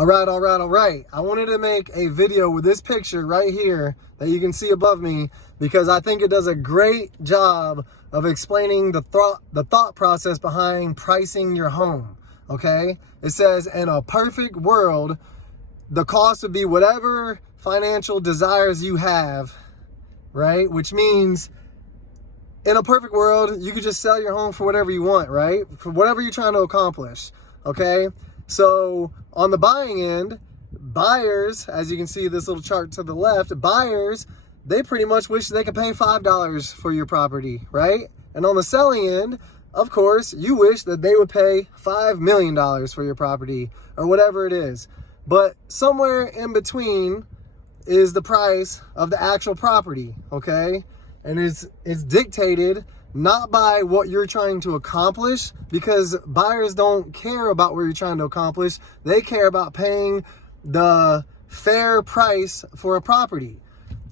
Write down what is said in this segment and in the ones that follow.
All right. I wanted to make a video with this picture right here that you can see above me because I think it does a great job of explaining the thought process behind pricing your home, okay? It says, in a perfect world, the cost would be whatever financial desires you have, right? Which means in a perfect world, you could just sell your home for whatever you want, right? For whatever you're trying to accomplish, okay? So on the buying end, buyers, as you can see this little chart to the left, buyers, they pretty much wish they could pay $5 for your property, right? And on the selling end, of course, you wish that they would pay $5 million for your property or whatever it is. But somewhere in between is the price of the actual property, okay? And it's dictated not by what you're trying to accomplish, because buyers don't care about what you're trying to accomplish. They care about paying the fair price for a property.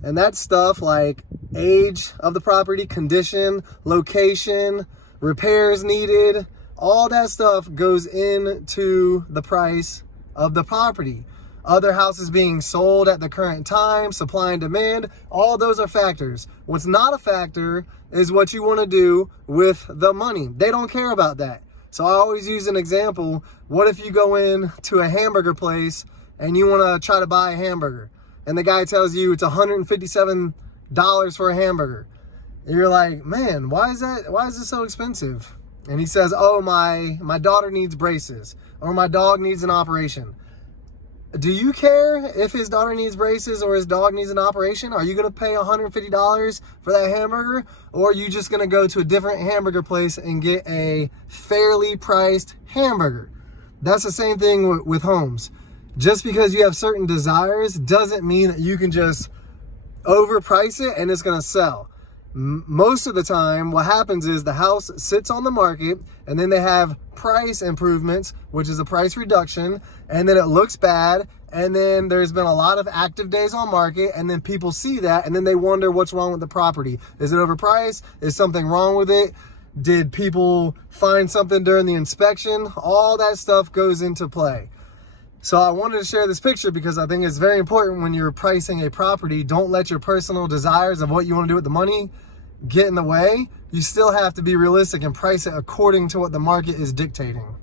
And that's stuff like age of the property, condition, location, repairs needed. All that stuff goes into the price of the property. Other houses being sold at the current time, supply and demand, all those are factors. What's not a factor is what you want to do with the money. They don't care about that. So I always use an example. What if you go in to a hamburger place and you want to try to buy a hamburger, and the guy tells you it's $157 for a hamburger? And you're like, man, why is this so expensive? And he says, oh, my daughter needs braces, or my dog needs an operation. Do you care if his daughter needs braces or his dog needs an operation? Are you going to pay $150 for that hamburger? Or are you just going to go to a different hamburger place and get a fairly priced hamburger? That's the same thing with homes. Just because you have certain desires doesn't mean that you can just overprice it and it's going to sell. Most of the time, what happens is the house sits on the market and then they have price improvements, which is a price reduction, and then it looks bad, and then there's been a lot of active days on market, and then people see that and then they wonder what's wrong with the property. Is it overpriced? Is something wrong with it? Did people find something during the inspection? All that stuff goes into play. So I wanted to share this picture because I think it's very important when you're pricing a property. Don't let your personal desires of what you want to do with the money get in the way. You still have to be realistic and price it according to what the market is dictating.